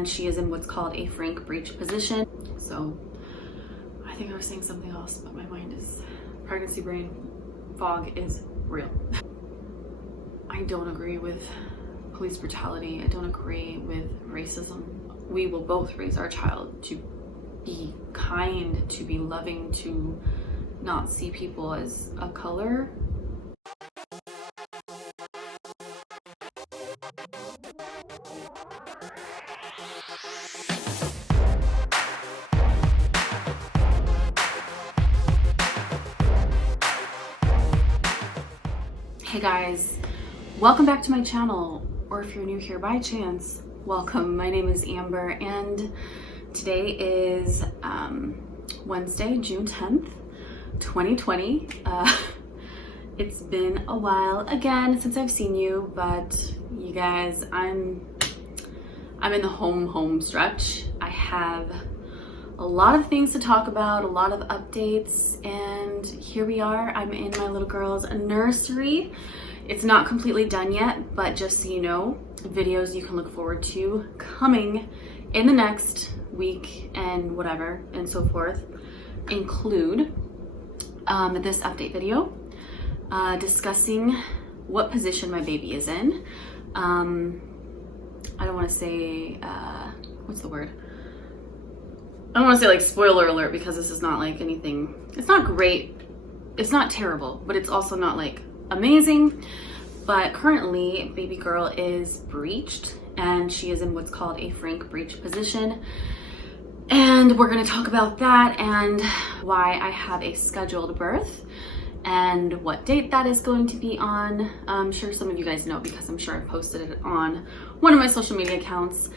and she is in what's called a frank breech position. So I think I was saying something else, but my mind is, pregnancy brain fog is real. I don't agree with police brutality. I don't agree with racism. We will both raise our child to be kind, to be loving, to not see people as a color. Hey guys, welcome back to my channel, or if you're new here by chance, welcome. My name is Amber, and today is Wednesday, June 10th, 2020. It's been a while again since I've seen you, but you guys, I'm in the home stretch. I have a lot of things to talk about, a lot of updates, and here we are. I'm in my little girl's nursery. It's not completely done yet, but just so you know, videos you can look forward to coming in the next week and whatever and so forth include this update video discussing what position my baby is in. I don't want to say, what's the word? I don't want to say like spoiler alert, because this is not like anything, it's not great, it's not terrible, but it's also not like amazing. But currently baby girl is breeched, and she is in what's called a frank breech position, and we're going to talk about that and why I have a scheduled birth and what date that is going to be on. I'm sure some of you guys know, because I'm sure I posted it on one of my social media accounts.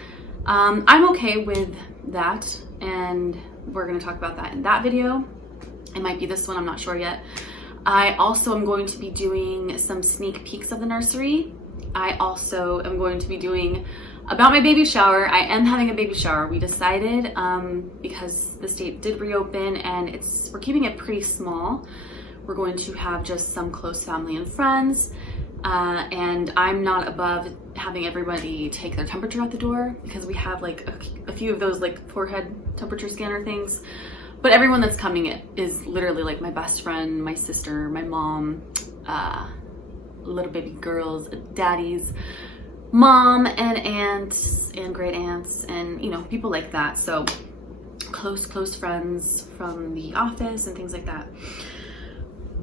I'm okay with that, and we're going to talk about that in that video. It might be this one, I'm not sure yet. I also am going to be doing some sneak peeks of the nursery. I also am going to be doing about my baby shower. I am having a baby shower. We decided, because the state did reopen, and we're keeping it pretty small. We're going to have just some close family and friends. And I'm not above having everybody take their temperature at the door, because we have like a few of those like forehead temperature scanner things. But everyone that's coming is literally like my best friend, my sister, my mom, little baby girls, daddy's mom, and aunts and great aunts, and you know, people like that. So close friends from the office and things like that.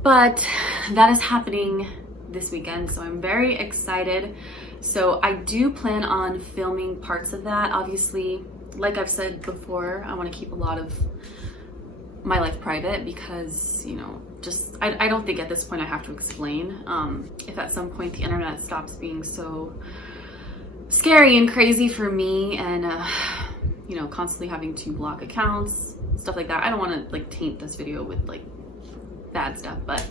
But that is happening this weekend, so I'm very excited. So I do plan on filming parts of that. Obviously, like I've said before, I want to keep a lot of my life private, because you know, just I don't think at this point I have to explain. If at some point the internet stops being so scary and crazy for me, and you know, constantly having to block accounts, stuff like that, I don't want to like taint this video with like bad stuff. But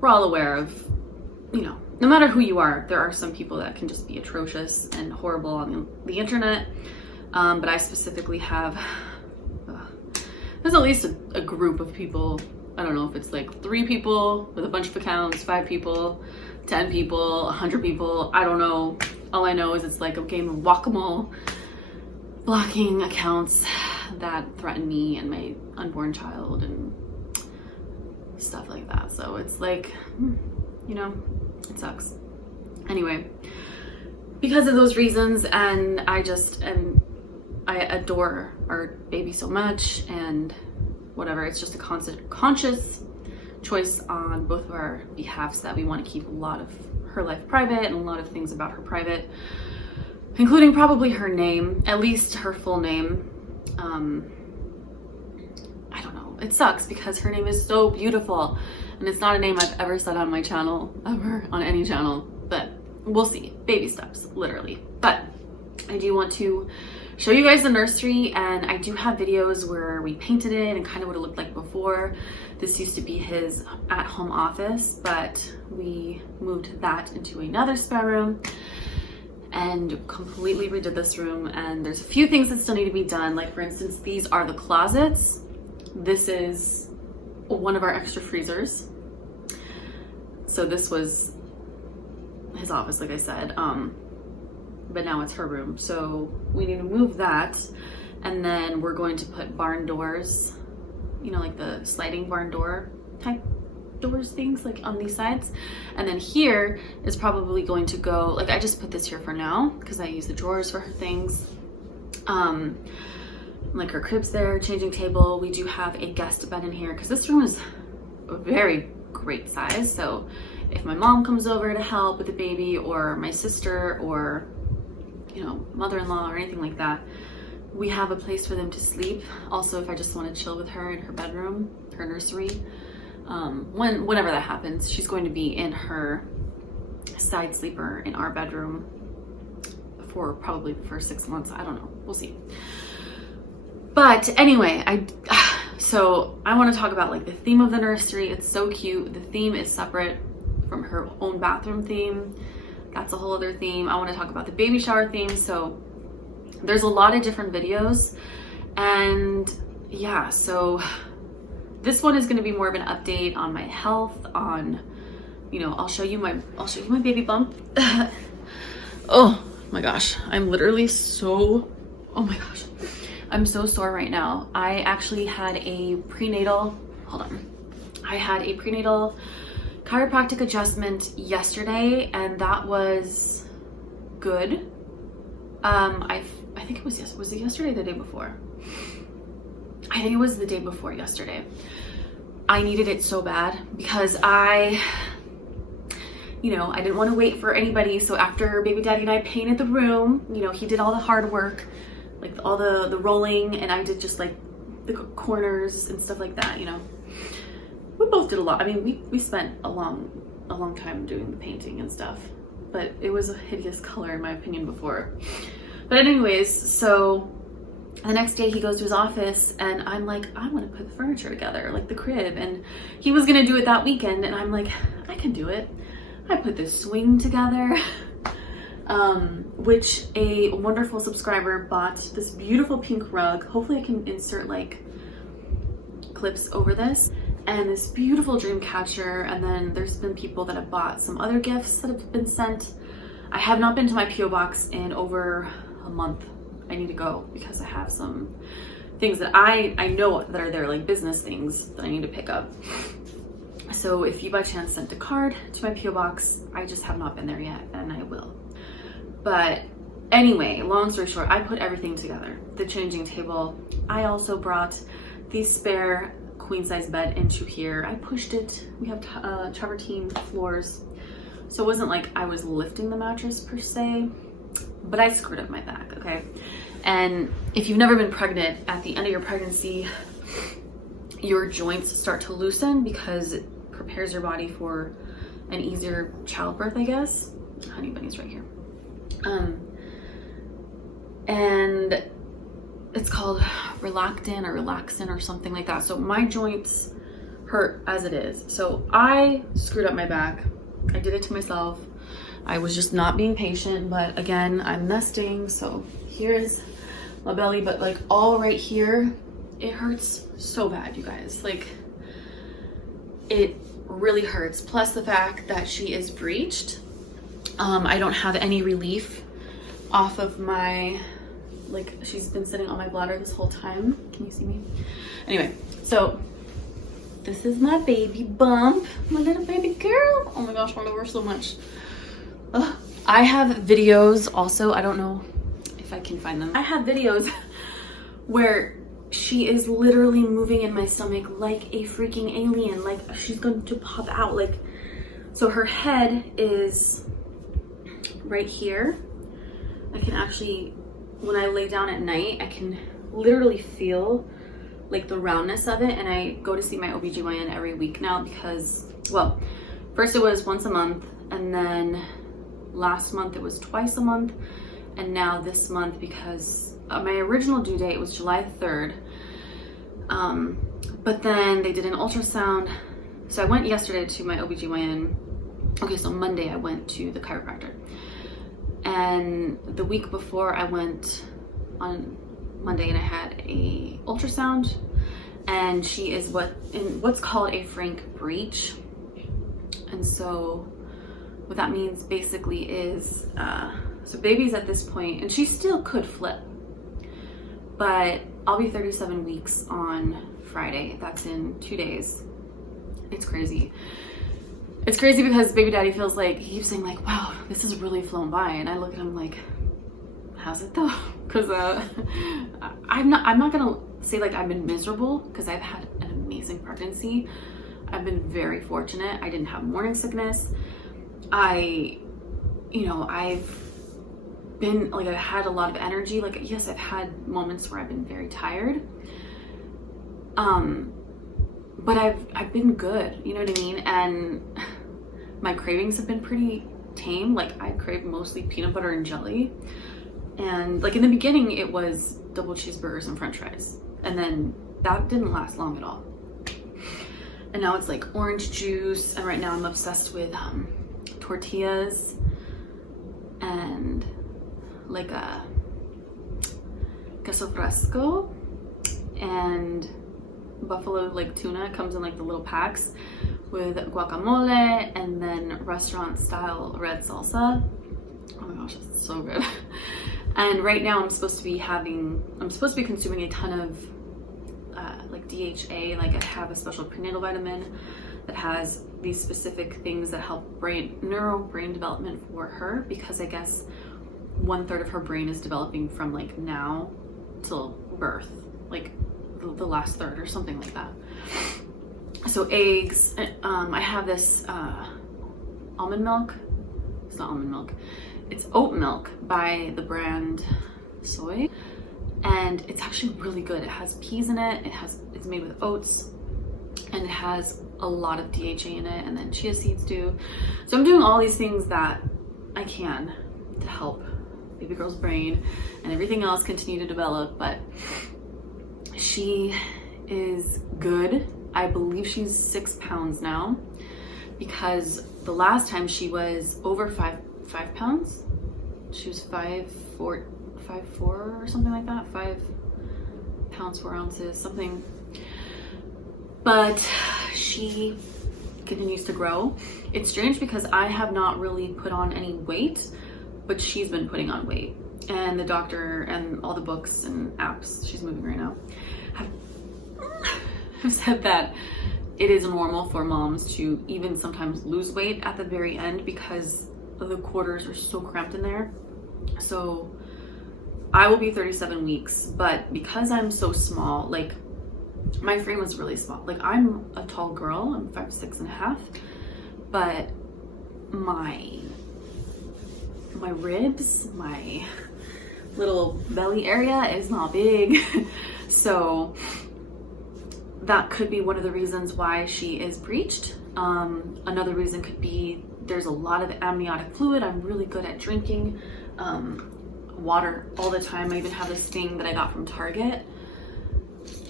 we're all aware of, you know, no matter who you are, there are some people that can just be atrocious and horrible on the internet. But I specifically have, there's at least a group of people. I don't know if it's like 3 people with a bunch of accounts, 5 people, 10 people, 100 people. I don't know. All I know is it's like a game of whack-a-mole, blocking accounts that threaten me and my unborn child and stuff like that. So it's like, you know, it sucks. Anyway, because of those reasons, and I adore our baby so much, and whatever, it's just a conscious choice on both of our behalves that we want to keep a lot of her life private and a lot of things about her private, including probably her name, at least her full name. I don't know, it sucks because her name is so beautiful, and it's not a name I've ever said on my channel, ever, on any channel, but we'll see. Baby steps, literally. But I do want to show you guys the nursery, and I do have videos where we painted it and kind of what it looked like before. This used to be his at-home office, but we moved that into another spare room and completely redid this room. And there's a few things that still need to be done. Like, for instance, these are the closets. This is one of our extra freezers. So this was his office, like I said. but now it's her room. So we need to move that. And then we're going to put barn doors, you know, like the sliding barn door type doors things, like on these sides. And then here is probably going to go, like I just put this here for now because I use the drawers for her things. Like her crib's there, changing table. We do have a guest bed in here because this room is a very great size. So if my mom comes over to help with the baby, or my sister, or, you know, mother-in-law or anything like that, we have a place for them to sleep. Also, if I just want to chill with her in her bedroom, her nursery, whenever that happens, she's going to be in her side sleeper in our bedroom for probably the first 6 months. I don't know, we'll see. But anyway, so I want to talk about like the theme of the nursery. It's so cute. The theme is separate from her own bathroom theme. That's a whole other theme. I want to talk about the baby shower theme. So there's a lot of different videos, and yeah, so this one is going to be more of an update on my health, on, you know, I'll show you my baby bump. Oh my gosh, I'm literally so, oh my gosh, I'm so sore right now. I actually had a prenatal, hold on, I had a prenatal chiropractic adjustment yesterday, and that was good. I think it was it yesterday or the day before? I think it was the day before yesterday. I needed it so bad because I didn't want to wait for anybody. So after baby daddy and I painted the room, you know, he did all the hard work, like all the rolling, and I did just like the corners and stuff like that, you know. We both did a lot. I mean, we spent a long time doing the painting and stuff, but it was a hideous color in my opinion before. But anyways, so the next day he goes to his office and I'm like, I want to put the furniture together, like the crib, and he was gonna do it that weekend, and I'm like, I can do it. I put this swing together, which a wonderful subscriber bought this beautiful pink rug. Hopefully I can insert like clips over this, and this beautiful dream catcher. And then there's been people that have bought some other gifts that have been sent. I have not been to my PO box in over a month. I need to go because I have some things that I know that are there, like business things that I need to pick up. So if you by chance sent a card to my PO box, I just have not been there yet, and I will. But anyway, long story short, I put everything together. The changing table. I also brought the spare queen size bed into here. I pushed it. We have travertine floors, so it wasn't like I was lifting the mattress per se, but I screwed up my back, okay? And if you've never been pregnant, at the end of your pregnancy, your joints start to loosen because it prepares your body for an easier childbirth, I guess. Honey bunny's right here. And it's called relaxin or something like that. So my joints hurt as it is. So I screwed up my back. I did it to myself. I was just not being patient, but again, I'm nesting. So here's my belly, but like all right here, it hurts so bad, you guys. Like, it really hurts. Plus the fact that she is breeched. I don't have any relief off of my, like, she's been sitting on my bladder this whole time. Can you see me? Anyway, so this is my baby bump, my little baby girl. Oh my gosh, I love her so much. Ugh. I have videos also, I don't know if I can find them. I have videos where she is literally moving in my stomach like a freaking alien, like she's going to pop out. Like, so her head is right here. I can actually, when I lay down at night, I can literally feel like the roundness of it. And I go to see my OBGYN every week now because, well, first it was once a month, and then last month it was twice a month, and now this month, because my original due date was July 3rd, but then they did an ultrasound. So I went yesterday to my OBGYN. Okay, so Monday I went to the chiropractor, and the week before I went on Monday and I had a ultrasound, and she is what's called a frank breech. And so what that means basically is So baby's at this point, and she still could flip, but I'll be 37 weeks on Friday. That's in 2 days. It's crazy. It's crazy because baby daddy feels like, he keeps saying like, wow, this has really flown by. And I look at him like, has it though? Because I'm not gonna say like I've been miserable, because I've had an amazing pregnancy. I've been very fortunate. I didn't have morning sickness. I've been like, I had a lot of energy. Like, yes, I've had moments where I've been very tired. But I've been good, you know what I mean? And my cravings have been pretty tame. Like, I crave mostly peanut butter and jelly. And like in the beginning, it was double cheeseburgers and french fries. And then that didn't last long at all. And now it's like orange juice. And right now I'm obsessed with tortillas and like a queso fresco and buffalo like tuna. It comes in like the little packs with guacamole and then restaurant style red salsa. Oh my gosh, it's so good. And right now I'm supposed to be consuming a ton of like DHA. Like, I have a special prenatal vitamin that has these specific things that help brain development for her, because I guess 1/3 of her brain is developing from like now till birth, like the last third or something like that. So eggs, I have this almond milk. It's not almond milk, it's oat milk by the brand Soy, and it's actually really good. It has peas in it. It's made with oats, and it has a lot of DHA in it, and then chia seeds too. So I'm doing all these things that I can to help baby girl's brain and everything else continue to develop. But she is good. I believe she's 6 pounds now, because the last time she was over 5 pounds. She was 5'4" or something like that. 5 pounds 4 ounces, something. But she continues to grow. It's strange because I have not really put on any weight, but she's been putting on weight. And the doctor and all the books and apps, she's moving right now, have said that it is normal for moms to even sometimes lose weight at the very end, because the quarters are so cramped in there. So I will be 37 weeks, but because I'm so small, like my frame was really small. Like, I'm a tall girl, I'm 5'6.5", but my ribs, my little belly area is not big. So that could be one of the reasons why she is breached. Another reason could be there's a lot of amniotic fluid. I'm really good at drinking water all the time. I even have this thing that I got from Target.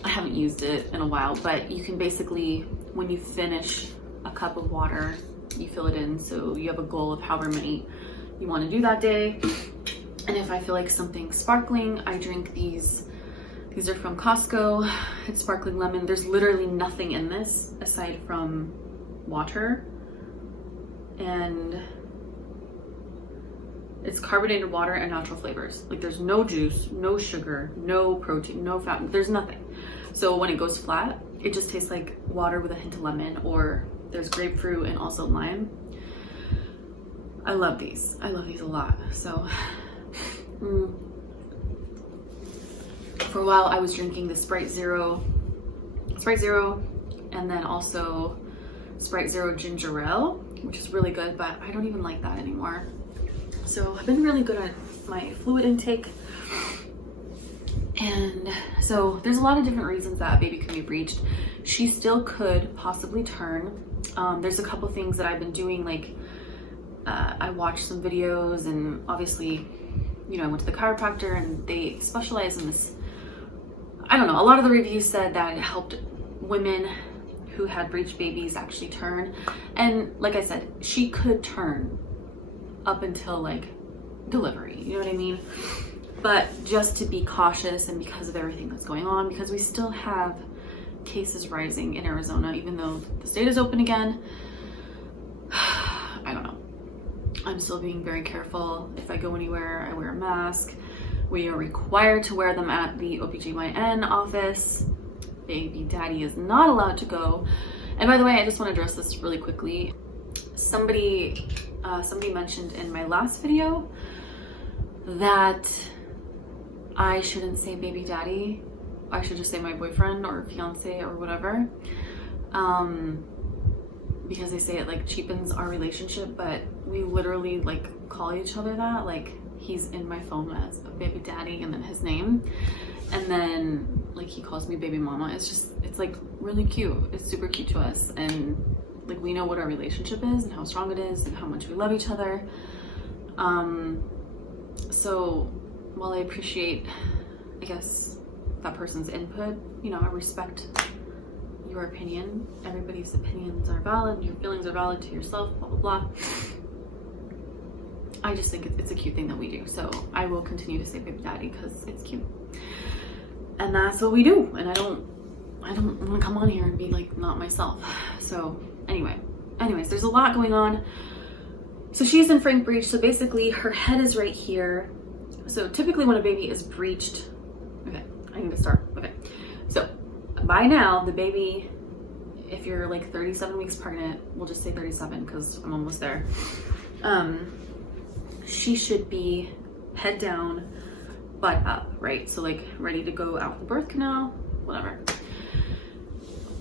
I haven't used it in a while, but you can basically, when you finish a cup of water, you fill it in. So you have a goal of however many you want to do that day. And if I feel like something sparkling, I drink these. These are from Costco. It's sparkling lemon. There's literally nothing in this aside from water. And it's carbonated water and natural flavors. Like, there's no juice, no sugar, no protein, no fat. There's nothing. So when it goes flat, it just tastes like water with a hint of lemon, or there's grapefruit and also lime. I love these. I love these a lot. So for a while I was drinking the Sprite Zero, and then also Sprite Zero Ginger Ale, which is really good, but I don't even like that anymore. So I've been really good at my fluid intake. And so there's a lot of different reasons that a baby can be breached. She still could possibly turn. There's a couple things that I've been doing, like I watched some videos, and obviously, you know, I went to the chiropractor and they specialize in this. I don't know, a lot of the reviews said that it helped women who had breech babies actually turn. And like I said, she could turn up until like delivery, you know what I mean? But just to be cautious, and because of everything that's going on, because we still have cases rising in Arizona, even though the state is open again. I don't know. I'm still being very careful. If I go anywhere, I wear a mask. We are required to wear them at the OBGYN office. Baby daddy is not allowed to go. And by the way, I just want to address this really quickly. Somebody mentioned in my last video that I shouldn't say baby daddy. I should just say my boyfriend or fiance or whatever. Because they say it like cheapens our relationship, but we literally like call each other that. Like, he's in my phone as a baby daddy and then his name. And then like he calls me baby mama. It's like really cute. It's super cute to us. And like, we know what our relationship is and how strong it is and how much we love each other. So while I appreciate, I guess, that person's input, you know, I respect your opinion. Everybody's opinions are valid. Your feelings are valid to yourself, blah, blah, blah. I just think it's a cute thing that we do. So I will continue to say baby daddy because it's cute. And that's what we do. And I don't want to come on here and be like not myself. So anyways, there's a lot going on. So she's in frank breech. So basically her head is right here. So typically when a baby is breeched, okay, I need to start. Okay. So by now the baby, if you're like 37 weeks pregnant, we'll just say 37 because I'm almost there. She should be head down, butt up, right? So like ready to go out the birth canal, whatever.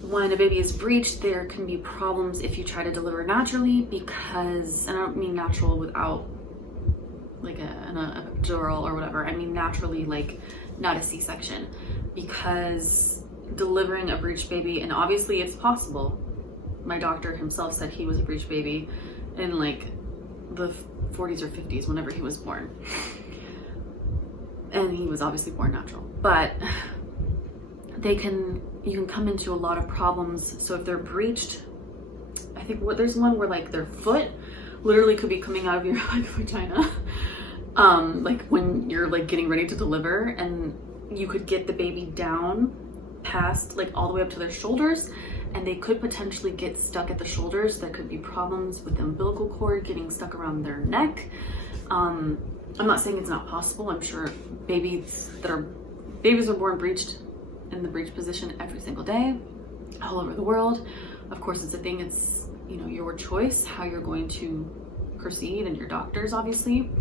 When a baby is breeched, there can be problems if you try to deliver naturally because, and I don't mean natural without like an epidural or whatever. I mean naturally, like not a C-section, because delivering a breech baby, and obviously it's possible. My doctor himself said he was a breech baby in like the 40s or 50s whenever he was born. And he was obviously born natural, but you can come into a lot of problems. So if they're breeched, I think there's one where like their foot literally could be coming out of your like vagina. Like when you're like getting ready to deliver, and you could get the baby down past like all the way up to their shoulders, and they could potentially get stuck at the shoulders. There could be problems with the umbilical cord getting stuck around their neck. I'm not saying it's not possible. I'm sure babies are born breeched in the breech position every single day all over the world. Of course, it's a thing. It's, you know, your choice how you're going to proceed, and your doctors, obviously.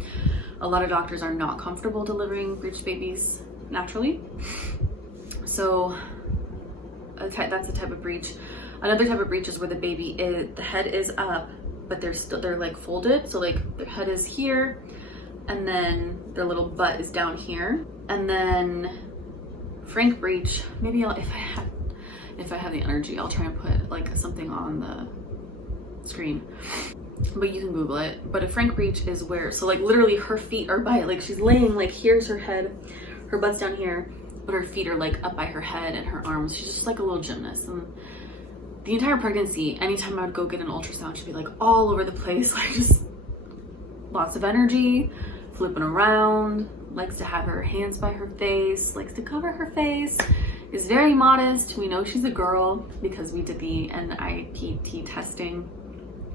A lot of doctors are not comfortable delivering breech babies naturally. So that's a type of breech. Another type of breech is where the head is up, but they're like folded. So like their head is here, and then their little butt is down here. And then frank breech, maybe if I have the energy, I'll try and put like something on the screen, but you can Google it. But a frank breech is where, so like literally her feet are by, like she's laying, like here's her head, her butt's down here, but her feet are like up by her head and her arms. She's just like a little gymnast. And the entire pregnancy, anytime I would go get an ultrasound, she'd be like all over the place, like just lots of energy, flipping around, likes to have her hands by her face, likes to cover her face, is very modest. We know she's a girl because we did the NIPT testing.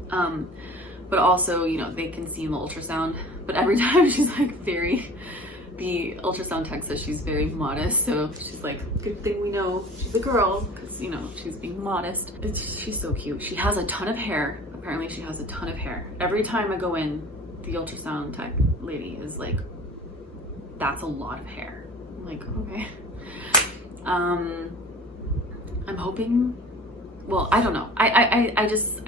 But also, you know, they can see in the ultrasound, but every time she's like the ultrasound tech says she's very modest. So she's like, good thing we know she's a girl, because, you know, she's being modest. She's so cute. She has a ton of hair. Apparently she has a ton of hair. Every time I go in, the ultrasound tech lady is like, that's a lot of hair. I'm like, okay. I'm hoping, well, I don't know. I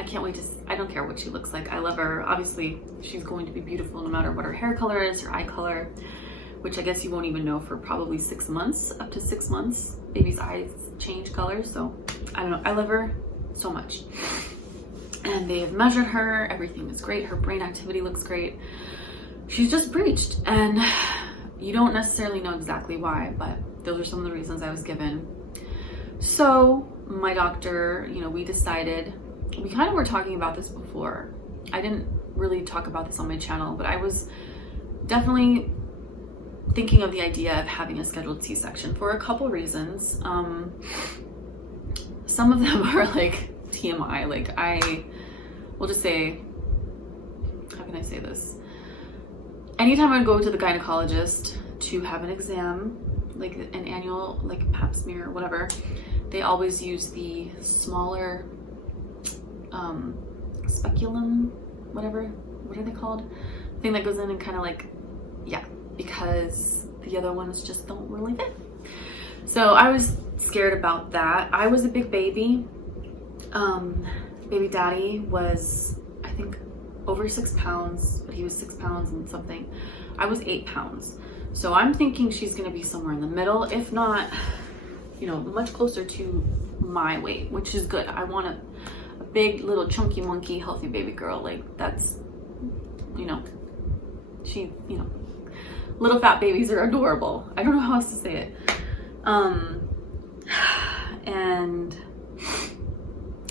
can't wait to, I don't care what she looks like. I love her. Obviously, she's going to be beautiful no matter what her hair color is, her eye color, which I guess you won't even know for probably 6 months, up to 6 months. Baby's eyes change colors. So I don't know. I love her so much. And they have measured her. Everything is great. Her brain activity looks great. She's just breeched, and you don't necessarily know exactly why, but those are some of the reasons I was given. So my doctor, you know, we decided, we kind of were talking about this before. I didn't really talk about this on my channel, but I was definitely thinking of the idea of having a scheduled C-section for a couple reasons. Some of them are like TMI, like I will just say, how can can I say this? Anytime I go to the gynecologist to have an exam, like an annual, like pap smear or whatever, they always use the smaller speculum, whatever, what are they called? Thing that goes in and kind of like, yeah, because the other ones just don't really fit. So I was scared about that. I was a big baby. Baby daddy was, I think, over 6 pounds, but he was 6 pounds and something. I was 8 pounds. So I'm thinking she's gonna be somewhere in the middle, if not, you know, much closer to my weight, which is good. I want a big little chunky monkey healthy baby girl. Like that's, you know, she, you know, little fat babies are adorable. I don't know how else to say it. And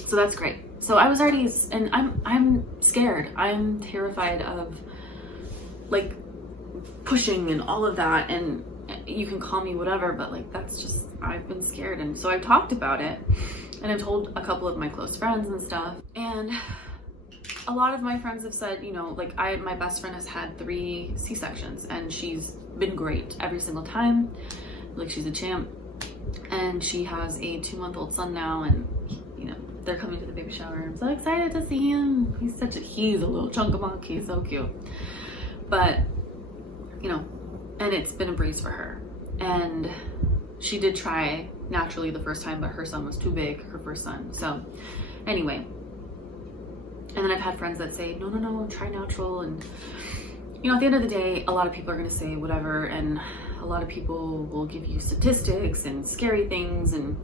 so that's great. So I was already, and I'm scared. I'm terrified of like pushing and all of that. And you can call me whatever, but like, that's just, I've been scared. And so I've talked about it and I've told a couple of my close friends and stuff. And a lot of my friends have said, you know, like my best friend has had 3 C-sections and she's been great every single time. Like she's a champ. And she has a 2-month-old son now, and you know, they're coming to the baby shower. I'm so excited to see him. He's a little chunk of monkey. He's so cute. But, you know, and it's been a breeze for her. And she did try naturally the first time, but her son was too big, her first son. So anyway, and then I've had friends that say, no, try natural. And, you know, at the end of the day, a lot of people are going to say whatever. And a lot of people will give you statistics and scary things, and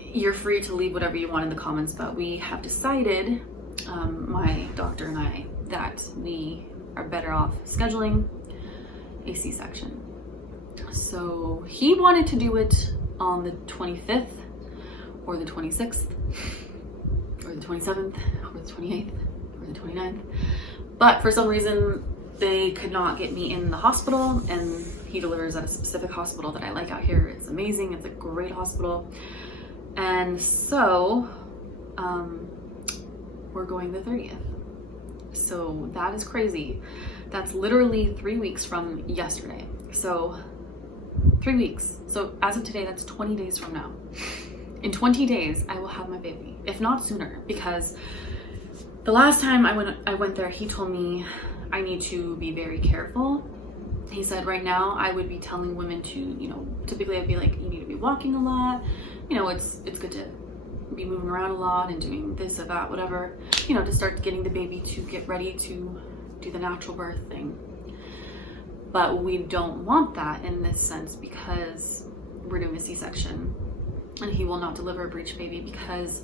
you're free to leave whatever you want in the comments, but we have decided, my doctor and I, that we are better off scheduling a C-section. So he wanted to do it on the 25th or the 26th or the 27th or the 28th or the 29th, but for some reason they could not get me in the hospital, and he delivers at a specific hospital that I like out here. It's amazing. It's a great hospital. And so we're going the 30th. So that is crazy. That's literally 3 weeks from yesterday. So 3 weeks. So as of today, that's 20 days from now. In 20 days, I will have my baby, if not sooner, because the last time I went there, he told me I need to be very careful. He said right now I would be telling women to, you know, typically I'd be like, you need to be walking a lot. You know, it's good to be moving around a lot and doing this or that, whatever, you know, to start getting the baby to get ready to do the natural birth thing. But we don't want that in this sense because we're doing a C-section, and he will not deliver a breech baby because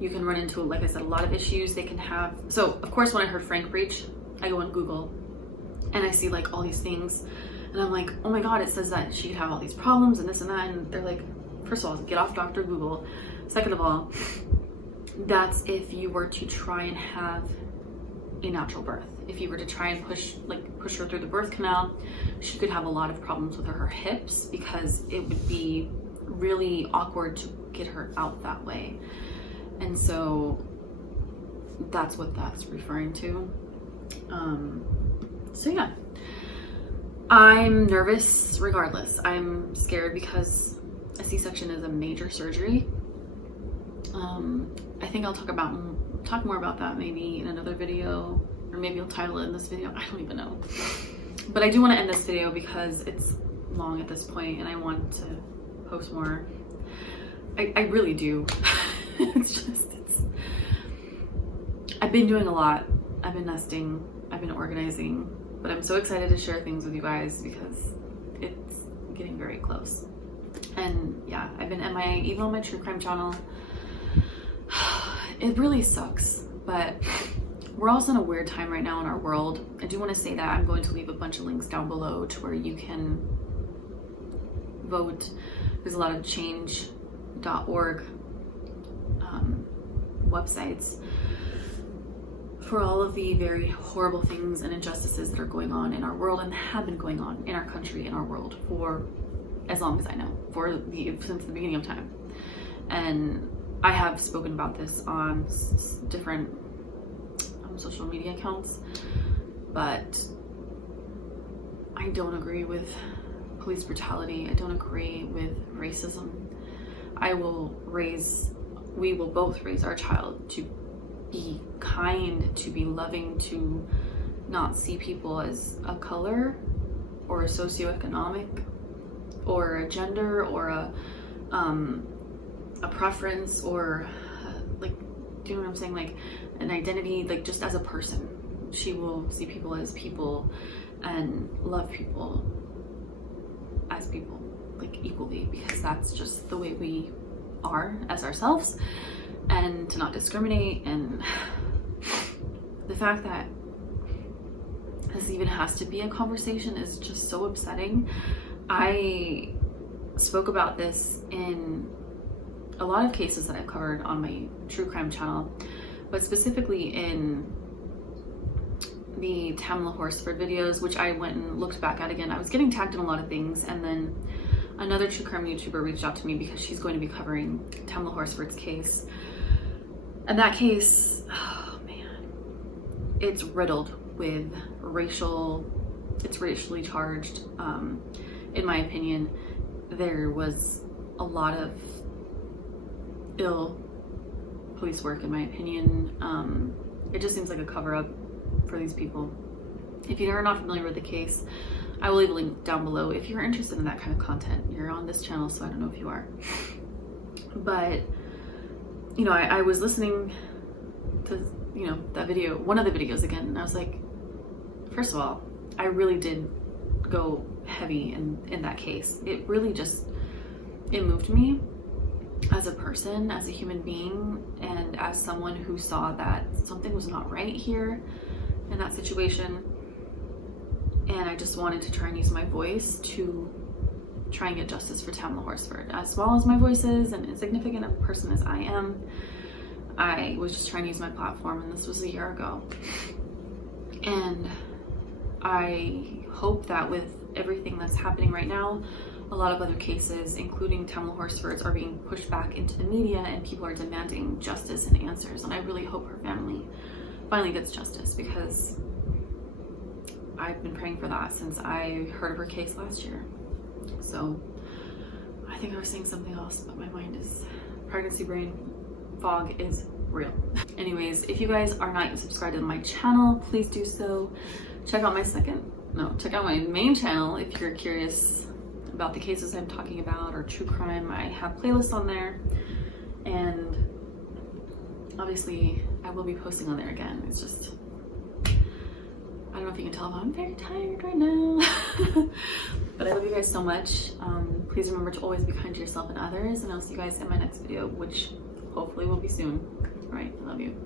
you can run into, like I said, a lot of issues they can have. So of course, when I heard Frank breech, I go on Google and I see like all these things and I'm like, oh my God, it says that she'd have all these problems and this and that. And they're like, first of all, get off Dr. Google. Second of all, that's if you were to try and have a natural birth. If you were to try and push her through the birth canal, she could have a lot of problems with her hips because it would be really awkward to get her out that way. And so that's what that's referring to. So yeah, I'm nervous regardless. I'm scared because a C-section is a major surgery. I think I'll talk more about that maybe in another video, or maybe I'll title it in this video. I don't even know. But I do want to end this video because it's long at this point and I want to post more. I really do. I've been doing a lot. I've been nesting, I've been organizing, but I'm so excited to share things with you guys because it's getting very close. And yeah, I've been MIA even on my true crime channel. It really sucks, but we're also in a weird time right now in our world. I do want to say that I'm going to leave a bunch of links down below to where you can vote. There's a lot of change.org websites for all of the very horrible things and injustices that are going on in our world and have been going on in our country, in our world for as long as I know, since the beginning of time. And I have spoken about this on different social media accounts, but I don't agree with police brutality. I don't agree with racism. We will both raise our child to be kind, to be loving, to not see people as a color or a socioeconomic or a gender or a preference or like, do you know what I'm saying? Like an identity, like just as a person. She will see people as people and love people as people, like equally, because that's just the way we are as ourselves, and to not discriminate. And the fact that this even has to be a conversation is just so upsetting. I spoke about this in a lot of cases that I've covered on my true crime channel, but specifically in the Tamla Horsford videos, which I went and looked back at again. I was getting tagged in a lot of things, and then another true crime YouTuber reached out to me because she's going to be covering Tamla Horsford's case. And that case, oh man, it's riddled with it's racially charged. In my opinion, there was a lot of ill police work, in my opinion. It just seems like a cover-up for these people. If you are not familiar with the case, I will leave a link down below if you're interested in that kind of content. You're on this channel, so I don't know if you are. But, you know, I was listening to, you know, that video, one of the videos again, and I was like, first of all, I really did go heavy in that case. It really just, it moved me as a person, as a human being, and as someone who saw that something was not right here in that situation. And I just wanted to try and use my voice to try and get justice for Tamla Horsford. As small as my voice is and insignificant a person as I am, I was just trying to use my platform, and this was a year ago. And I hope that with everything that's happening right now, a lot of other cases, including Tamla Horsford's, are being pushed back into the media, and people are demanding justice and answers. And I really hope her family finally gets justice, because I've been praying for that since I heard of her case last year. So I think I was saying something else, but my mind is, pregnancy brain fog is real. Anyways, if you guys are not yet subscribed to my channel, please do so. Check out my main channel if you're curious about the cases I'm talking about, or true crime. I have playlists on there, and obviously I will be posting on there again. It's just, I don't know if you can tell, but I'm very tired right now. But I love you guys so much. Please remember to always be kind to yourself and others, and I'll see you guys in my next video, which hopefully will be soon. All right, I love you.